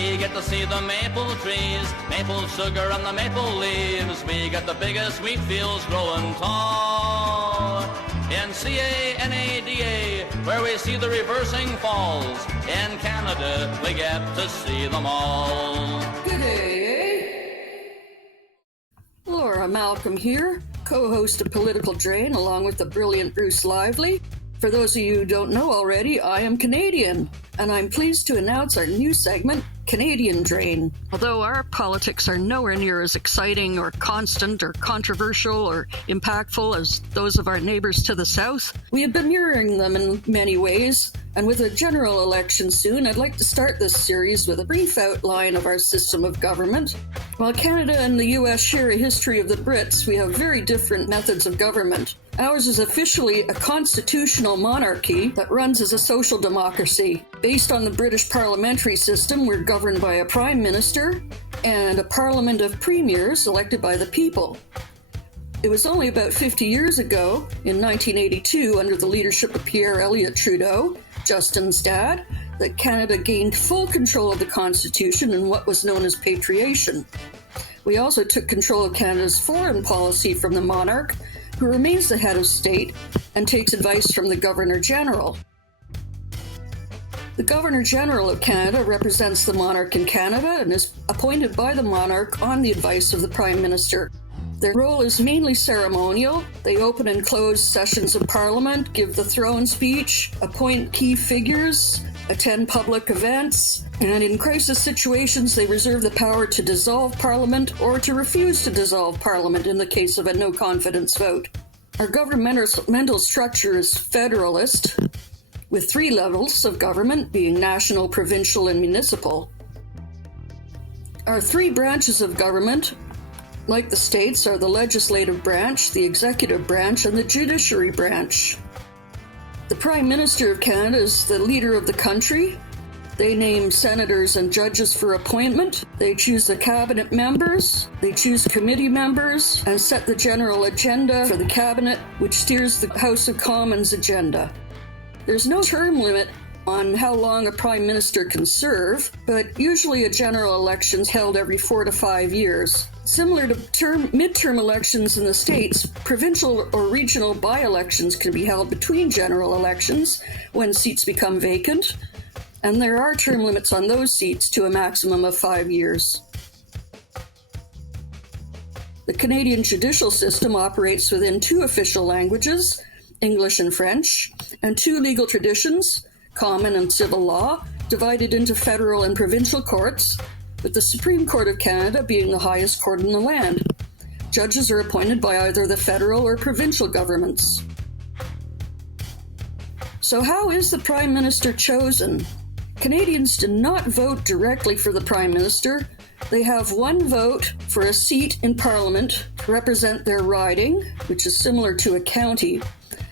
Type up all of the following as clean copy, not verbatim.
We get to see the maple trees, maple sugar on the maple leaves. We get the biggest wheat fields growing tall. In Canada, where we see the reversing falls. In Canada, we get to see them all. Good day, Laura Malcolm here, co-host of Political Drain, along with the brilliant Bruce Lively. For those of you who don't know already, I am Canadian, and I'm pleased to announce our new segment, Canadian Drain. Although our politics are nowhere near as exciting or constant or controversial or impactful as those of our neighbors to the south, we have been mirroring them in many ways, and with a general election soon, I'd like to start this series with a brief outline of our system of government. While Canada and the US share a history of the Brits, we have very different methods of government. Ours is officially a constitutional monarchy that runs as a social democracy. Based on the British parliamentary system, we're governed by a prime minister and a parliament of premiers elected by the people. It was only about 50 years ago, in 1982, under the leadership of Pierre Elliott Trudeau, Justin's dad, that Canada gained full control of the Constitution and what was known as patriation. We also took control of Canada's foreign policy from the monarch, who remains the head of state and takes advice from the Governor-General. The Governor-General of Canada represents the monarch in Canada and is appointed by the monarch on the advice of the Prime Minister. Their role is mainly ceremonial. They open and close sessions of Parliament, give the throne speech, appoint key figures, attend public events, and in crisis situations they reserve the power to dissolve Parliament or to refuse to dissolve Parliament in the case of a no-confidence vote. Our governmental structure is federalist, with 3 levels of government being national, provincial, and municipal. Our 3 branches of government, like the states, are the legislative branch, the executive branch, and the judiciary branch. The Prime Minister of Canada is the leader of the country. They name senators and judges for appointment. They choose the cabinet members. They choose committee members and set the general agenda for the cabinet, which steers the House of Commons agenda. There's no term limit on how long a prime minister can serve, but usually a general election is held every 4 to 5 years. Similar to midterm elections in the States, provincial or regional by-elections can be held between general elections when seats become vacant, and there are term limits on those seats to a maximum of 5 years. The Canadian judicial system operates within 2 official languages, English and French, and 2 legal traditions, common and civil law, divided into federal and provincial courts, with the Supreme Court of Canada being the highest court in the land. Judges are appointed by either the federal or provincial governments. So how is the Prime Minister chosen? Canadians do not vote directly for the Prime Minister. They have 1 vote for a seat in Parliament to represent their riding, which is similar to a county.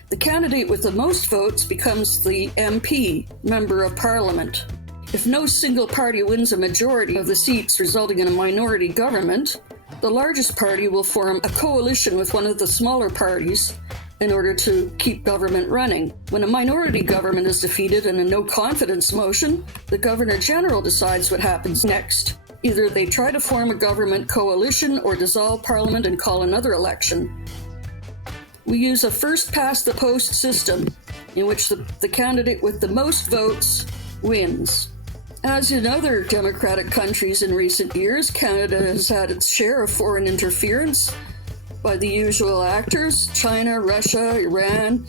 The candidate with the most votes becomes the MP, Member of Parliament. If no single party wins a majority of the seats resulting in a minority government, the largest party will form a coalition with one of the smaller parties in order to keep government running. When a minority government is defeated in a no-confidence motion, the Governor-General decides what happens next. Either they try to form a government coalition or dissolve Parliament and call another election. We use a first-past-the-post system in which the candidate with the most votes wins. As in other democratic countries in recent years, Canada has had its share of foreign interference by the usual actors, China, Russia, Iran,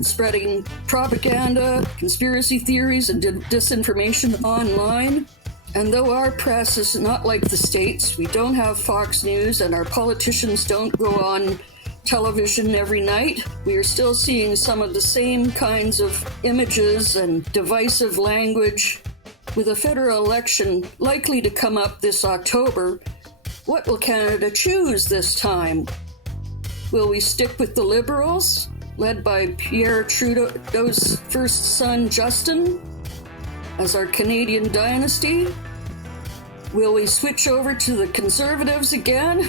spreading propaganda, conspiracy theories, and disinformation online. And though our press is not like the States, we don't have Fox News and our politicians don't go on television every night, we are still seeing some of the same kinds of images and divisive language. With a federal election likely to come up this October, what will Canada choose this time? Will we stick with the Liberals, led by Pierre Trudeau's first son, Justin, as our Canadian dynasty? Will we switch over to the Conservatives again,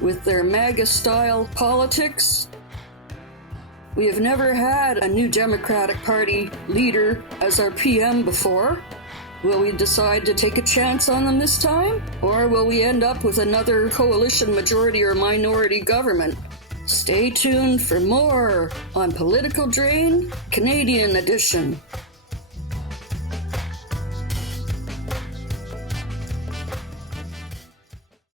with their MAGA-style politics? We have never had a new Democratic Party leader as our PM before. Will we decide to take a chance on them this time? Or will we end up with another coalition majority or minority government? Stay tuned for more on Political Drain, Canadian edition.